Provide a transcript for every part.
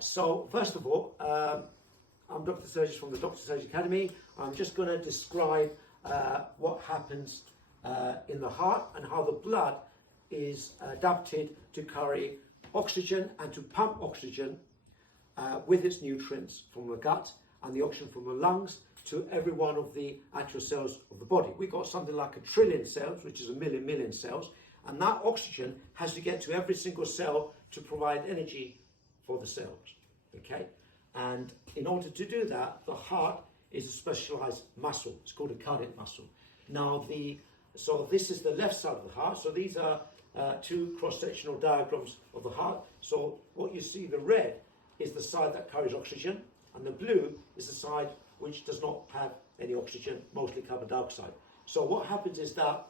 So first of all, I'm Dr Sergis from the Dr Sergis Academy. I'm just going to describe what happens in the heart and how the blood is adapted to carry oxygen and to pump oxygen with its nutrients from the gut and the oxygen from the lungs to every one of the actual cells of the body. We've got something like 1 trillion cells, which is a million cells, and that oxygen has to get to every single cell to provide energy for the cells, okay? And in order to do that, the heart is a specialized muscle. It's called a cardiac muscle. Now, so this is the left side of the heart. So these are two cross-sectional diagrams of the heart. So what you see, the red is the side that carries oxygen, and the blue is the side which does not have any oxygen, mostly carbon dioxide. So what happens is that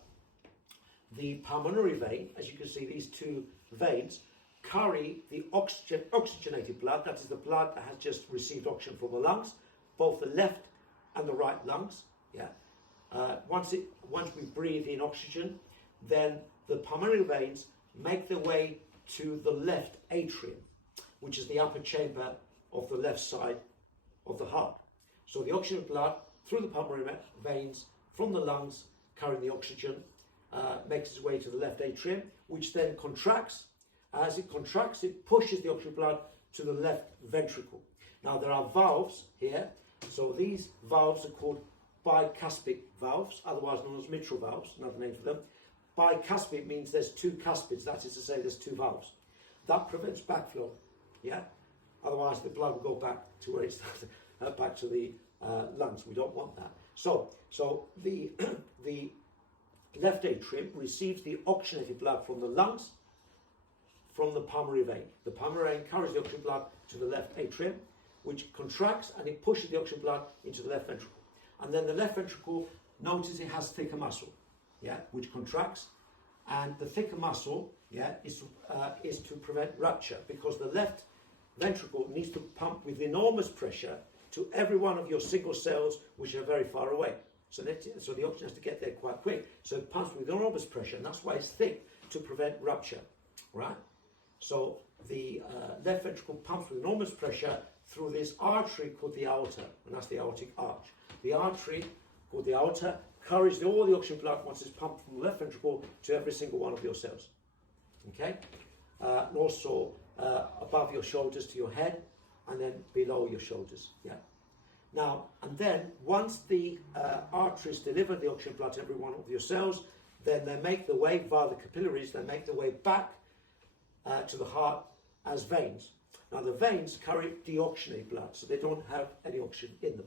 the pulmonary vein, as you can see, these two veins carry the oxygenated blood, that is the blood that has just received oxygen from the lungs, both the left and the right lungs. Once we breathe in oxygen, then the pulmonary veins make their way to the left atrium, which is the upper chamber of the left side of the heart. So the oxygen blood through the pulmonary veins from the lungs carrying the oxygen makes its way to the left atrium, which then contracts. As it contracts, it pushes the oxygen blood to the left ventricle. Now there are valves here, so these valves are called bicuspid valves, otherwise known as mitral valves, another name for them. Bicuspid means there's two cuspids, that is to say there's two valves. That prevents backflow, otherwise the blood will go back to where it started, back to the lungs. We don't want that. So the left atrium receives the oxygenated blood from the lungs, from the pulmonary vein. The pulmonary vein carries the oxygen blood to the left atrium, which contracts and it pushes the oxygen blood into the left ventricle. And then the left ventricle, notice it has thicker muscle, which contracts. And the thicker muscle, is to prevent rupture, because the left ventricle needs to pump with enormous pressure to every one of your single cells, which are very far away. So the oxygen has to get there quite quick. So it pumps with enormous pressure, and that's why it's thick, to prevent rupture, right? So the left ventricle pumps with enormous pressure through this artery called the aorta, and that's the aortic arch. The artery called the aorta carries all the oxygen blood, once it's pumped from the left ventricle, to every single one of your cells. Okay? And also above your shoulders to your head, and then below your shoulders. Now, and then once the arteries deliver the oxygen blood to every one of your cells, then they make the way via the capillaries, they make the way back to the heart as veins. Now the veins carry deoxygenated blood, so they don't have any oxygen in them.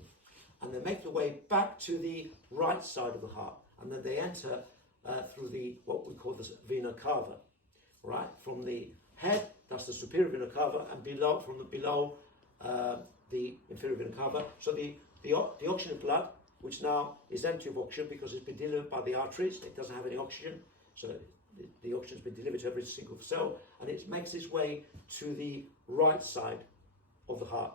And they make the way back to the right side of the heart, and then they enter through what we call the vena cava, right? From the head, that's the superior vena cava, and below the inferior vena cava. So the oxygen blood, which now is empty of oxygen because it's been delivered by the arteries, it doesn't have any oxygen, so the oxygen's been delivered to every single cell, and it makes its way to the right side of the heart,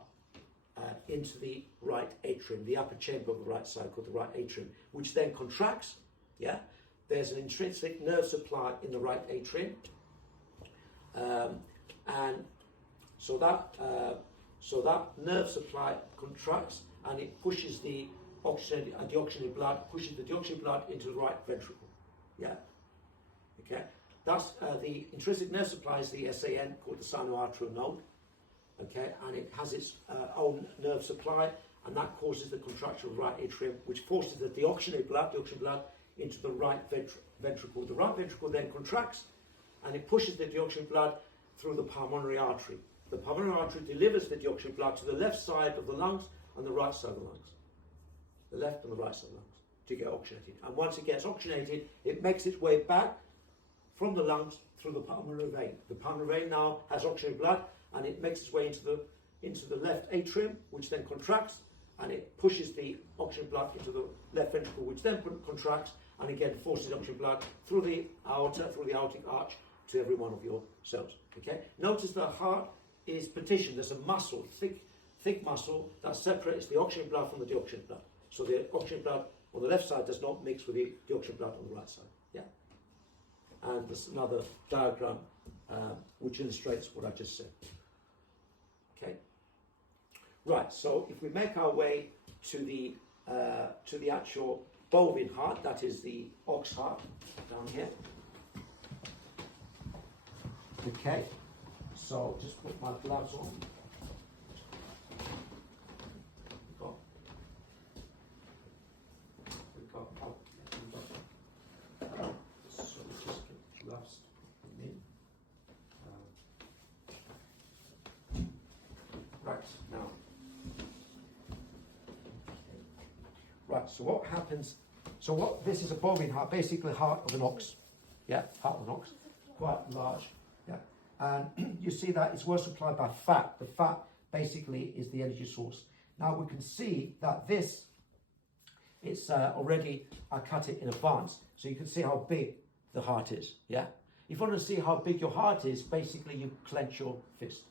into the right atrium, the upper chamber of the right side called the right atrium, which then contracts. There's an intrinsic nerve supply in the right atrium, and so that nerve supply contracts, and it pushes the deoxygenated blood, pushes the deoxygenated blood into the right ventricle. Okay, that's the intrinsic nerve supply is the SAN, called the sinoatrial node. Okay, and it has its own nerve supply, and that causes the contraction of the right atrium, which forces the deoxygenated blood into the right ventricle. The right ventricle then contracts, and it pushes the deoxygenated blood through the pulmonary artery. The pulmonary artery delivers the deoxygenated blood to the left side of the lungs and the right side of the lungs. The left and the right side of the lungs to get oxygenated. And once it gets oxygenated, it makes its way back from the lungs through the pulmonary vein. The pulmonary vein now has oxygenated blood, and it makes its way into the left atrium, which then contracts, and it pushes the oxygen blood into the left ventricle, which then contracts, and again forces oxygen blood through the aorta, through the aortic arch, to every one of your cells. Okay. Notice the heart is partitioned. There's a muscle, thick muscle, that separates the oxygen blood from the deoxygen blood. So the oxygen blood on the left side does not mix with the deoxygen blood on the right side. And there's another diagram which illustrates what I just said. Okay. Right, so if we make our way to the actual bovine heart, that is the ox heart down here. Okay, so just put my gloves on. So just get gloves to put them in. Right, now. Right, so what happens, this is a bovine heart, basically heart of an ox. Yeah, heart of an ox, quite large. Yeah, and you see that it's well supplied by fat. The fat basically is the energy source. Now we can see that this, it's already, I cut it in advance, so you can see how big the heart is. Yeah, if you want to see how big your heart is, basically you clench your fist.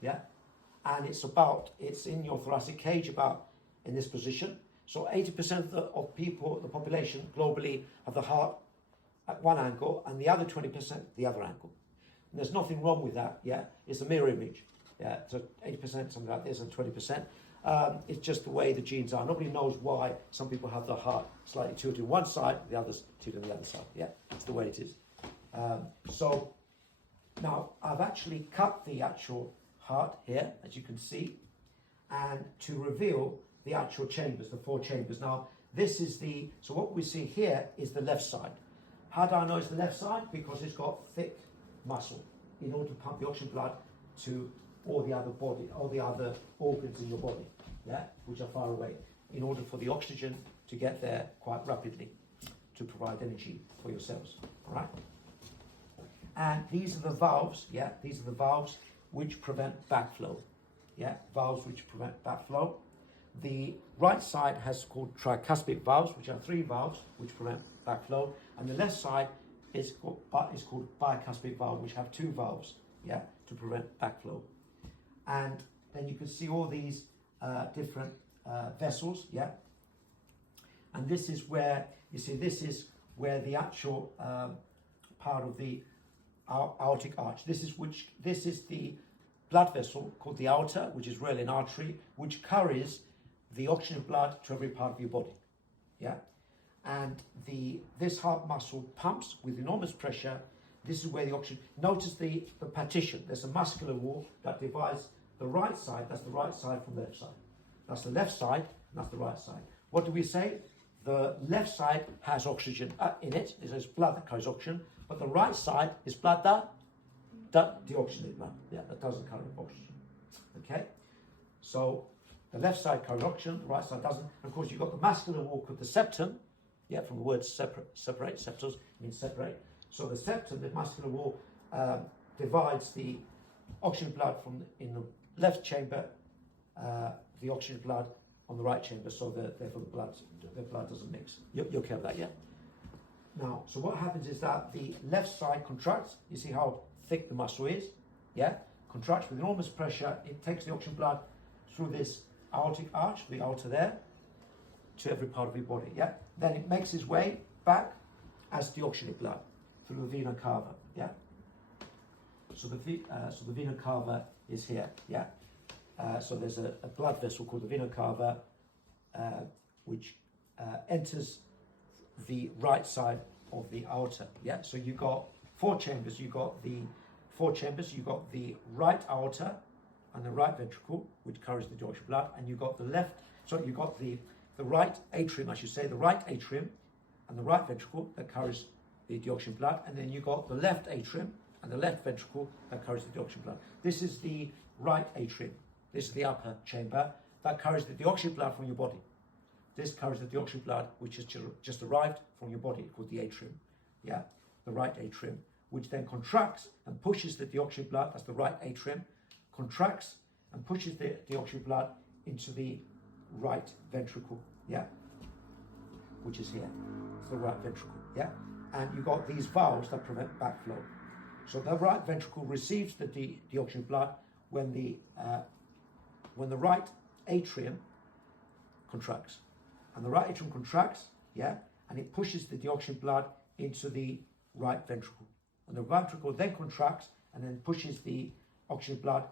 Yeah, and it's in your thoracic cage, about in this position. So 80% of people, the population globally, have the heart at one angle and the other 20% the other angle. And there's nothing wrong with that, yeah? It's a mirror image. Yeah, so 80% something like this and 20%. It's just the way the genes are. Nobody knows why some people have the heart slightly tilted one side, the others tilted on the other side. Yeah, it's the way it is. So now I've actually cut the actual heart here, as you can see, and to reveal the actual chambers, the 4 chambers. Now, this is so what we see here is the left side. How do I know it's the left side? Because it's got thick muscle in order to pump the oxygen blood to all the other organs in your body, yeah, which are far away, in order for the oxygen to get there quite rapidly to provide energy for your cells, all right? And these are the valves, yeah, these are the valves which prevent backflow, yeah, valves which prevent backflow. The right side has called tricuspid valves, which are 3 valves which prevent backflow, and the left side is called bicuspid valve, which have 2 valves, yeah, to prevent backflow. And then you can see all these different vessels, yeah. And this is where you see this is where the actual part of the aortic arch. This is the blood vessel called the aorta, which is really an artery, which carries the oxygen blood to every part of your body, yeah. And this heart muscle pumps with enormous pressure. This is where the oxygen. Notice the partition. There's a muscular wall that divides the right side. That's the right side from the left side. That's the left side. And that's the right side. What do we say? The left side has oxygen in it. There's blood that carries oxygen, but the right side is blood that deoxygenated blood. Yeah, that doesn't carry oxygen. Okay, so the left side carries oxygen, the right side doesn't. And of course, you've got the muscular wall called the septum. Yeah, from the word separate, septos means separate. So the septum, the muscular wall, divides the oxygen blood in the left chamber, the oxygen blood on the right chamber, so therefore the blood doesn't mix. You're okay with that, yeah? Now, so what happens is that the left side contracts. You see how thick the muscle is, yeah? Contracts with enormous pressure. It takes the oxygen blood through this aortic arch, the aorta there, to every part of your body, yeah? Then it makes its way back as deoxygenated blood through the vena cava, yeah? So the vena cava is here, yeah? So there's a blood vessel called the vena cava, which enters the right side of the aorta, yeah? So you've got 4 chambers. You've got the right aorta and the right ventricle, which carries the deoxygenated blood, and you've got the right atrium, I should say, the right atrium and the right ventricle that carries the deoxygenated blood, and then you've got the left atrium and the left ventricle that carries the deoxygenated blood. This is the right atrium. This is the upper chamber that carries the deoxygenated blood from your body. This carries the deoxygenated blood, which has just arrived from your body, called the atrium. Yeah, the right atrium, which then contracts and pushes the deoxygenated blood, that's the right atrium, contracts and pushes the deoxygenated blood into the right ventricle, yeah, which is here. It's the right ventricle, yeah. And you've got these valves that prevent backflow. So the right ventricle receives the deoxygenated blood when the right atrium contracts. And the right atrium contracts, yeah, and it pushes the deoxygenated blood into the right ventricle. And the ventricle then contracts and then pushes the oxygen blood